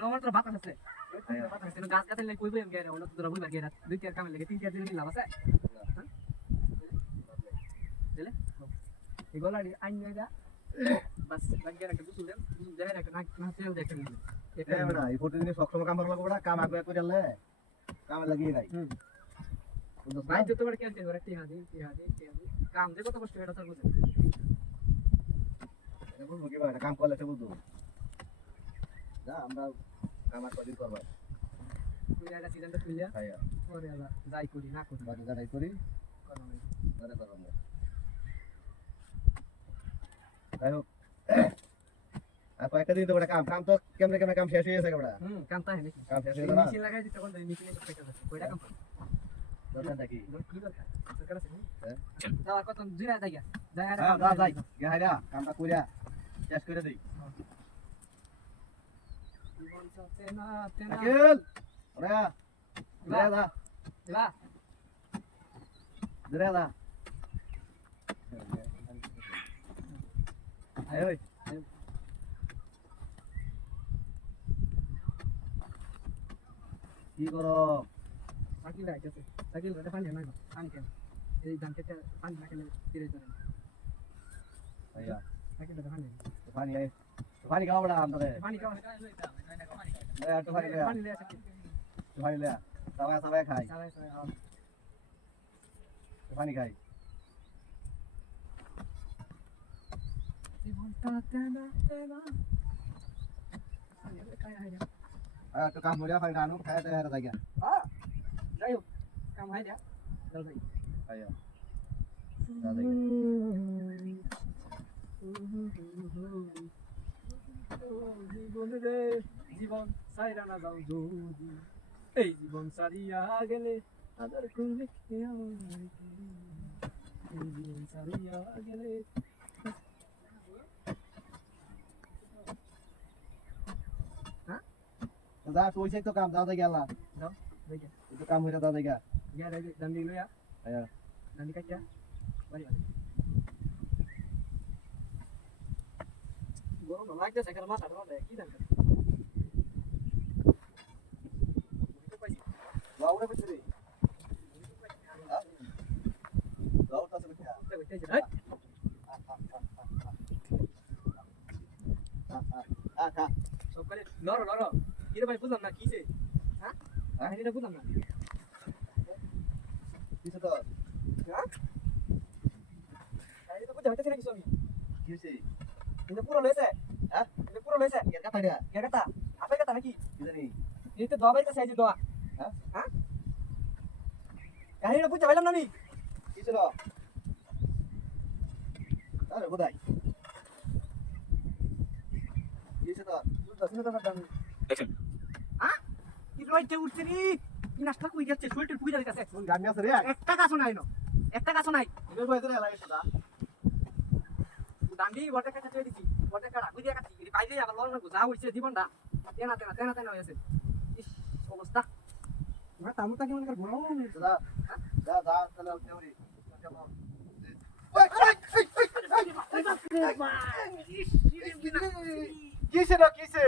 আমার তো বাতাস আছে গাছ গাছের লেগে কই বই আমি গেরে অন্য তোরা বই বাগেরা দুই চার কামে লেগে তিন চার দিন লাভ আছে দিলে এগুলা আইন যা বাস বাগেরা কে বুঝলেন দেহের একটা না তেল দেখেন এটা না এই প্রতিদিন সবসময় কাম করলে বড় কাম আগে করে দিলে কামে লাগিয়ে গাই ভাই তো তোমার কেন করে টিহা দি কাম যে কত কষ্ট এটা তো বুঝেন এটা বুঝবো কি ভাই কাম করলে এটা বুঝবো যা আমরা কাম আর কদিন করব তুই এটা সিজনটা তুইলা ভাইয়া পরে আলা যাই করি না করি বাকি যাই করি করব ধরে করব যাই হোক আর কয়েকটা দিন তো বড় কাম তো কেমনে কেমনে কাম শেষ হয়ে গেছে বড় কাম তা নাকি কাম শেষ হয়ে গেল না মেশিন লাগাই দিতে কোন মেশিনে তো পেটা আছে কয়টা কাম দরকার নাকি কি দরকার দরকার আছে হ্যাঁ যাওয়ার কত জিরা যাই যা যাই হাইরা কামটা কইরা শেষ করে দেই জীবন চলছে না তেনা আকিল ওরে দা দিবা দা আয় ওই কি করো সাইকেল রাইতেছে সাইকেল রে পানি না পানি কেন এই ধান খেতে পানি না খেলে ফিরে যাবে ভাইয়া সাইকেল রে পানি পানি খাও বড় আমরা পানি খাও একটু পানি লে পানি লে পানি লে সবাই খাই সবাই পানি খাই জীবনটা তেনা পানি লে খাই আর একটু কাম হইয়া পানি আনো খাইতে হেরা যাই যাই হোক কাম হয় যা চল ভাই ভাইয়া জীবন রে জীবন সাইরা না যাও যদি এই জীবন সারিয়া গেলে আদর করবে কে আমায় এই জীবন সারিয়া গেলে যা কইছে তো কাম দাও গেলা যাও দেখে তো কাম হইরা দাও গা গিয়া রে দান্ডি লইয়া ভাইয়া দান্ডি কাটিয়া বাড়ি গরম লাগতেছে কারণ মাথা ধরে কি দরকার লাউরে বিচরি লাউ তো আছে সকালে লড়ো লড়ো কি রে ভাই বুঝলাম না কিছে হ্যাঁ এটা বুঝলাম না কিছু তো হ্যাঁ এটা বুঝা হইতেছে নাকি আমি কিছে এটা পুরো লইছে হ্যাঁ এটা পুরো লইছে এর কথা দিয়া এর কথা আপের কথা নাকি কি জানি এটা দোয়া বাইতে সাইজে দোয়া হ্যাঁ হ্যাঁ এটা বুঝা পাইলাম না আমি কিছু না আরে বোধাই কিছু তো দশমিক টাকা দাম হ্যাঁ কি রইতে উঠছে নি কি নাস্তা কই যাচ্ছে শরীরটা পুই যাচ্ছে গামি আছে রে একটা কাছো নাই নো একটা কাছো নাই এর বাইরে লাগে না দান্ডি ওটা কাটা চলে দিছি ওটা কাটা বুঝি কাটি এর বাইরে আবার লড়ন না যা হইছে জীবনটা তেনা হইছে ইস অবস্থা না তামুতা কেমন করে ঘুরাও যা যা যা চলো দেউরি কিসে না কিসে